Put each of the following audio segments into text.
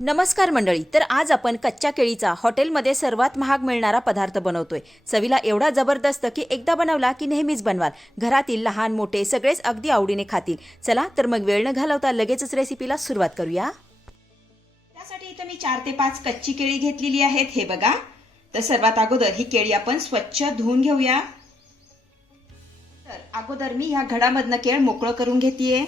नमस्कार मंडळी तर आज आपण कच्च्या केळीचा हॉटेलमध्ये सर्वात महाग मिळणारा पदार्थ बनवतोय. चवीला एवढा जबरदस्त की एकदा बनवला की नेहमीच बनवाल. घरातील लहान मोठे सगळेच अगदी आवडीने खातील. चला तर मग वेळ न घालवता लगेचच रेसिपीला सुरुवात करूया. त्यासाठी इथं मी चार ते पाच कच्ची केळी घेतलेली आहेत. हे बघा. तर सर्वात अगोदर ही केळी आपण स्वच्छ धुवून घेऊया. तर अगोदर मी ह्या घडामधनं केळ मोकळं करून घेतेय.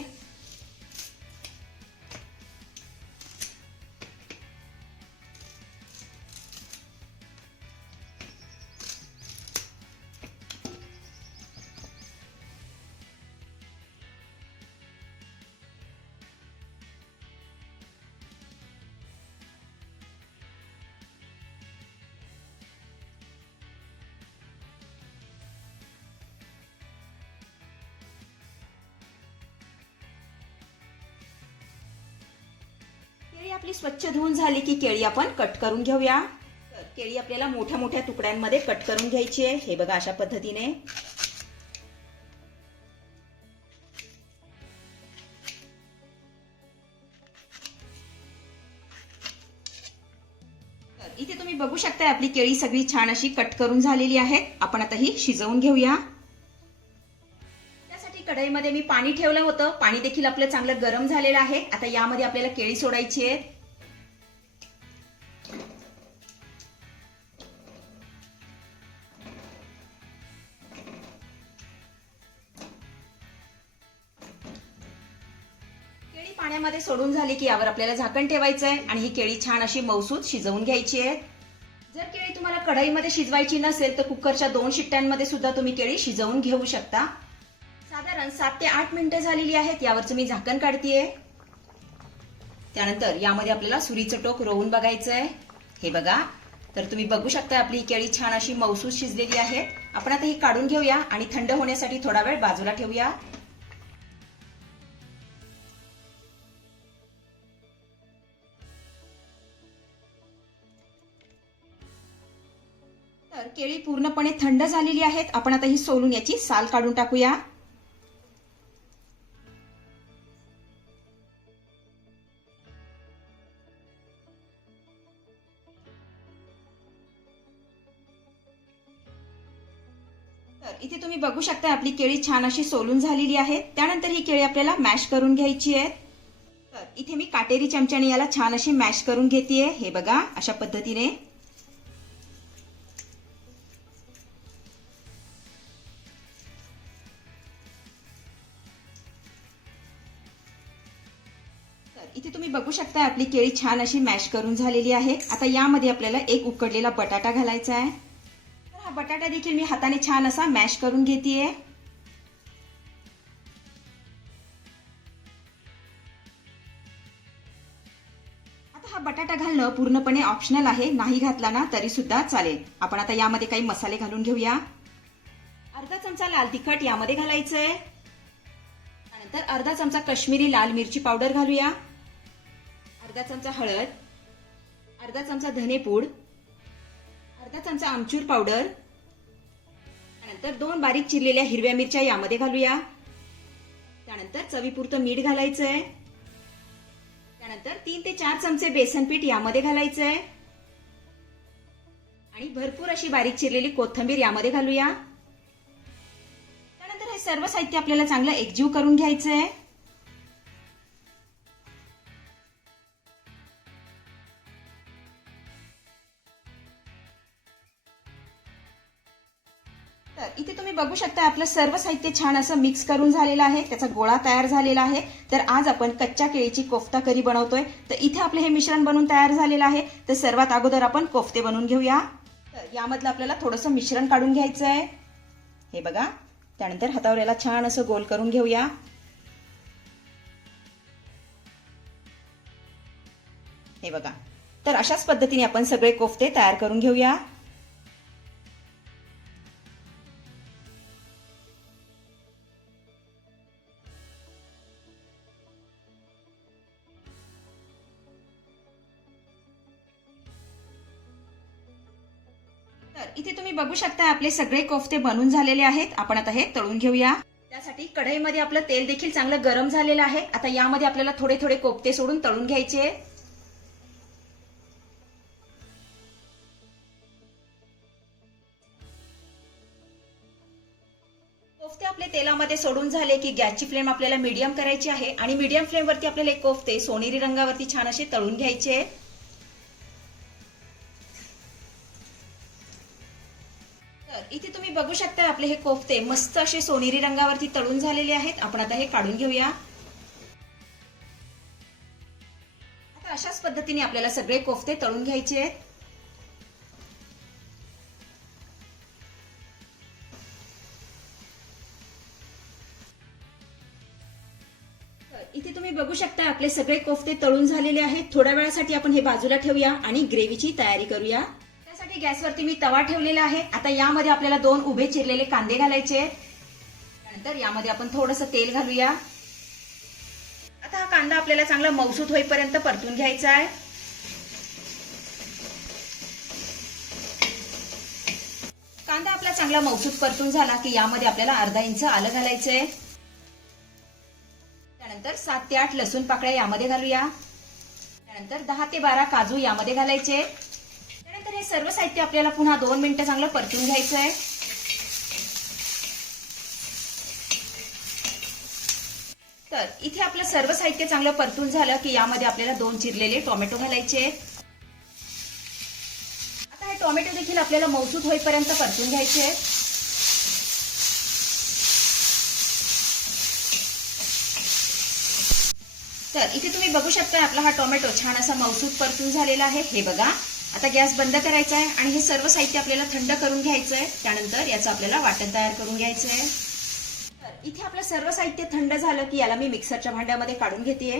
केळी आपली स्वच्छ धुवून झाली की केळी आपण कट करून घेऊया. तर केळी आपल्याला मोठ्या मोठ्या तुकड्यांमध्ये कट करून घ्यायची आहे. हे बघा अशा पद्धतीने. इथे तुम्ही बघू शकता आपली केळी सगळी छान अशी कट करून झालेली आहे. आपण आता ही शिजवून घेऊया. कढईमध्ये मी पाणी ठेवलं होतं. पाणी देखील आपलं चांगलं गरम झालेलं आहे. आता यामध्ये आपल्याला केळी सोडायची आहे केळी पाण्यामध्ये सोडून झाली की यावर आपल्याला झाकण ठेवायचं आहे आणि ही केळी छान अशी मौसूद शिजवून घ्यायची आहे. जर केळी तुम्हाला कढईमध्ये शिजवायची नसेल तर कुकरच्या दोन शिट्ट्यांमध्ये सुद्धा तुम्ही केळी शिजवून घेऊ शकता. साधारण सात ते आठ मिनिटं झालेली आहेत. यावरचं मी झाकण काढतीये. त्यानंतर यामध्ये आपल्याला सुरीचं टोक रोवून बघायचं आहे हे बघा. तर तुम्ही बघू शकता आपली ही केळी छान अशी मौसूस शिजलेली आहे. आपण आता ही काढून घेऊया आणि थंड होण्यासाठी थोडा वेळ बाजूला ठेवूया. तर केळी पूर्णपणे थंड झालेली आहेत. आपण आता ही सोलून याची साल काढून टाकूया. तर इथे तुम्ही बघू शकता आपली केळी छान अशी सोलून झालेली आहे. त्यानंतर ही केळी आपल्याला मॅश करून घ्यायची आहे. तर इथे मी काटेरी चमच्याने याला छान अशी मॅश करून घेतेय. हे बघा अशा पद्धतीने. इथे तुम्ही बघू शकता आपली केळी छान अशी मॅश करून झालेली आहे. आता यामध्ये आपल्याला एक उकडलेला बटाटा घालायचा आहे. बटाटा देखील मी हाताने छान असा मॅश करून घेते आता हा बटाटा घालणं पूर्णपणे ऑप्शनल आहे. नाही घातला ना तरी सुद्धा चालेल. आपण आता यामध्ये काही मसाले घालून घेऊया. अर्धा चमचा लाल तिखट यामध्ये घालायचंय. त्यानंतर अर्धा चमचा कश्मीरी लाल मिरची पावडर घालूया. अर्धा चमचा हळद. अर्धा चमचा धनेपूड. अर्धा चमचा आमचूर पावडर. त्यानंतर दोन बारीक चिरलेल्या हिरव्या मिरच्या यामध्ये घालूया. त्यानंतर चवीपुरतं मीठ घालायचंय. त्यानंतर तीन ते चार चमचे बेसन पीठ यामध्ये घालायचंय. आणि भरपूर अशी बारीक चिरलेली कोथिंबीर यामध्ये घालूया. त्यानंतर हे सर्व साहित्य आपल्याला चांगलं एकजीव करून घ्यायचंय. तर इथे तुम्ही बघू शकता आपलं सर्व साहित्य छान असं मिक्स करून झालेलं आहे. त्याचा गोळा तयार झालेला आहे. तर आज आपण कच्च्या केळीची कोफ्ता करी बनवतोय. तर इथे आपलं हे मिश्रण बनवून तयार झालेलं आहे. तर सर्वात अगोदर आपण कोफ्ते बनवून घेऊया. तर यामधलं आपल्याला थोडंसं मिश्रण काढून घ्यायचं आहे हे बघा. त्यानंतर हातावर याला छान असं गोल करून घेऊया. हे बघा. तर अशाच पद्धतीने आपण सगळे कोफ्ते तयार करून घेऊया. तर इथे तुम्ही बघू शकता आपले सगळे कोफ्ते बनून झालेले आहेत. आपण आता हे तळून घेऊया. त्यासाठी कढईमध्ये आपलं तेल देखील चांगलं गरम झालेलं आहे. आता यामध्ये आपल्याला थोडे थोडे कोफ्ते सोडून तळून घ्यायचे. कोफ्ते आपले तेलामध्ये सोडून झाले की गॅसची फ्लेम आपल्याला मीडियम करायची आहे. आणि मीडियम फ्लेमवरती आपल्याला कोफ्ते सोनेरी रंगावरती छान असे तळून घ्यायचे. आपले हे कोफते मस्त असे सोनेरी रंगावरती तळून झालेले आहेत. आपण आता हे काढून घेऊया. आता अशाच पद्धतीने आपल्याला सगळे कोफते तळून घ्यायचे आहेत. इथे तुम्ही बघू शकता आपले सगळे कोफते तळून झालेले आहेत. थोड्या वेळासाठी आपण हे बाजूला ठेवूया आणि ग्रेव्हीची तयारी करूया. त्यासाठी गॅसवरती मी तवा ठेवलेला आहे. आता यामध्ये आपल्याला दोन उभे चिरलेले कांदे घालायचे आहेत. त्यानंतर यामध्ये आपण थोडस तेल घालूया. आता हा कांदा आपल्याला चांगला मौसूत होईपर्यंत परतून घ्यायचा आहे. कांदा आपला चांगला मौसूत परतून झाला की यामध्ये आपल्याला अर्धा इंच आलं घालायचंय. त्यानंतर सात ते आठ लसूण पाकळ्या यामध्ये घालूया. त्यानंतर दहा ते बारा काजू यामध्ये घालायचे. तर हे सर्व साहित्य आपल्याला पुन्हा दोन मिनिटं चांगलं परतून घ्यायचं आहे. तर इथे आपलं सर्व साहित्य चांगलं परतून झालं की यामध्ये आपल्याला दोन चिरलेले टोमॅटो घालायचे आता हे टोमॅटो देखील आपल्याला मौसूत होईपर्यंत परतून घ्यायचे आहेत. तर इथे तुम्ही बघू शकता आपला हा टोमॅटो छान असा मौसूद परतून झालेला आहे. हे बघा. आता गॅस बंद करायचा आहे आणि हे सर्व साहित्य आपल्याला थंड करून घ्यायचं आहे त्यानंतर याचं आपल्याला वाटण तयार करून घ्यायचं आहे तर इथे आपलं सर्व साहित्य थंड झालं की याला मी मिक्सरच्या भांड्यामध्ये काढून घेते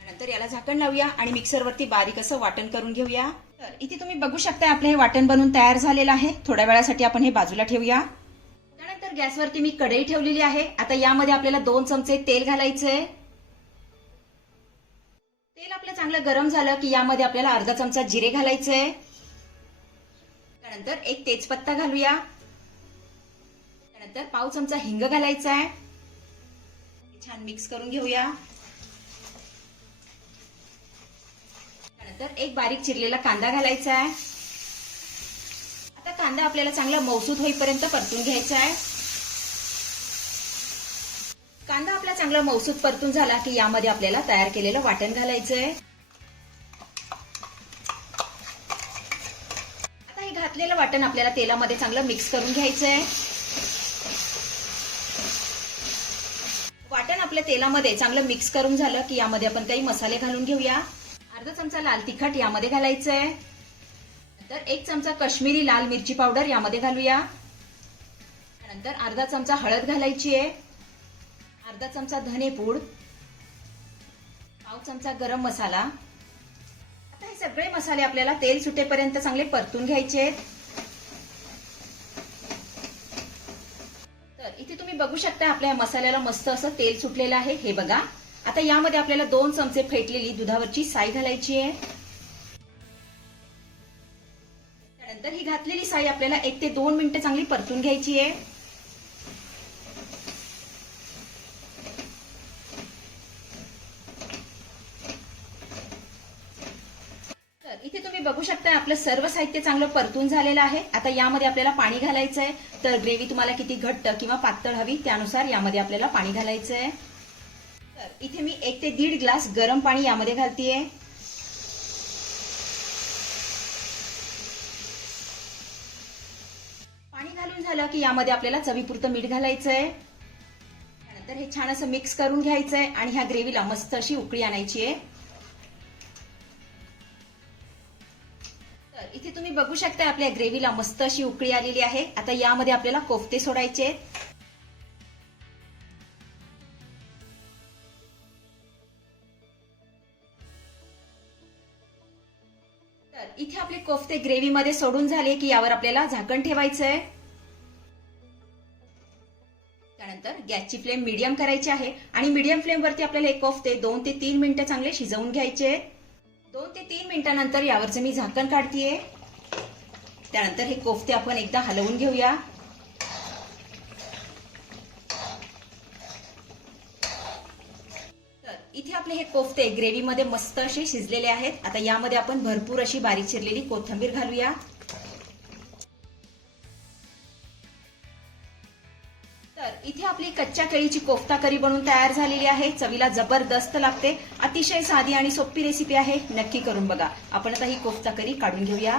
त्यानंतर याला झाकण लावूया आणि मिक्सरवरती बारीक असं वाटण करून घेऊया. तर इथे तुम्ही बघू शकता आपलं हे वाटण बनवून तयार झालेलं आहे. थोड्या वेळासाठी आपण हे बाजूला ठेवूया. त्यानंतर गॅसवरती मी कढई ठेवलेली आहे. आता यामध्ये आपल्याला दोन चमचे तेल घालायचं आहे चांगलं गरम झालं की यामध्ये आपल्याला अर्धा चमचा जिरे घालायचंय. त्यानंतर एक तेजपत्ता घालूया. त्यानंतर पाव चमचा हिंग घालायचा आहे छान मिक्स करून घेऊया. त्यानंतर एक बारीक चिरलेला कांदा घालायचा आहे आता कांदा आपल्याला चांगला मौसूद होईपर्यंत परतून घ्यायचा आहे कांदा आपला चांगला मौसूद परतून झाला की यामध्ये आपल्याला तयार केलेलं वाटण घालायचं आहे हे वाटण आपल्याला तेलामध्ये चांगलं मिक्स करून घ्यायचं आहे वाटण आपल्या तेलामध्ये चांगलं मिक्स करून झालं की यामध्ये आपण काही मसाले घालून घेऊया. अर्धा चमचा लाल तिखट यामध्ये घालायचं आहे नंतर एक चमचा कश्मीरी लाल मिरची पावडर यामध्ये घालूया. नंतर अर्धा चमचा हळद घालायची आहे अर्धा चमचा धनेपूड. पाव चमचा गरम मसाला. सगळे मसाले आपल्याला तेल सुटेपर्यंत चांगले परतून घ्यायचे आहेत. तर इथे तुम्ही बघू शकता आपल्या मसाल्याला मस्त असं तेल सुटलेलं आहे. हे बघा. आता यामध्ये आपल्याला दोन चमचे फेटलेली दुधावरची साय घालायची आहे. त्यानंतर ही घातलेली साई आपल्याला एक ते दोन मिनिटं चांगली परतून घ्यायची आहे. इथे तुम्ही बघू शकता आपलं सर्व साहित्य चांगलं परतून झालेलं आहे. आता यामध्ये आपल्याला पाणी घालायचं आहे तर ग्रेव्ही तुम्हाला किती घट्ट किंवा पातळ हवी त्यानुसार यामध्ये आपल्याला पाणी घालायचं आहे तर इथे मी एक ते दीड ग्लास गरम पाणी यामध्ये घालतीये. पाणी घालून झालं की यामध्ये आपल्याला चवीपुरतं मीठ घालायचं आहे त्यानंतर हे छान असं मिक्स करून घ्यायचंय आणि ह्या ग्रेव्हीला मस्त अशी उकळी आणायची आहे तर इथे तुम्ही बघू शकता आपल्या ग्रेव्हीला मस्त अशी उकळी आलेली आहे आता यामध्ये आपल्याला कोफते सोडायचे आहेत. तर इथे आपले कोफते ग्रेव्हीमध्ये सोडून झाले की यावर आपल्याला झाकण ठेवायचं आहे त्यानंतर गॅसची फ्लेम मीडियम करायची आहे आणि मीडियम फ्लेमवरती आपल्याला हे कोफते दोन ते तीन मिनिटं चांगले शिजवून घ्यायचे आहेत. दोन ते तीन मिनिटांनंतर यावरचं मी झाकण काढतीये. त्यानंतर हे कोफते आपण एकदा हलवून घेऊया. तर इथे आपले हे कोफते ग्रेव्हीमध्ये मस्त असे शिजलेले आहेत. आता यामध्ये आपण भरपूर अशी बारीक चिरलेली कोथिंबीर घालूया. तर इथे आपली कच्च्या केळीची कोफ्ता करी बनवून तयार झालेली आहे. चवीला जबरदस्त लागते. अतिशय साधी आणि सोपी रेसिपी आहे. नक्की करून बघा. आपण आता ही कोफ्ता करी काढून घेऊया.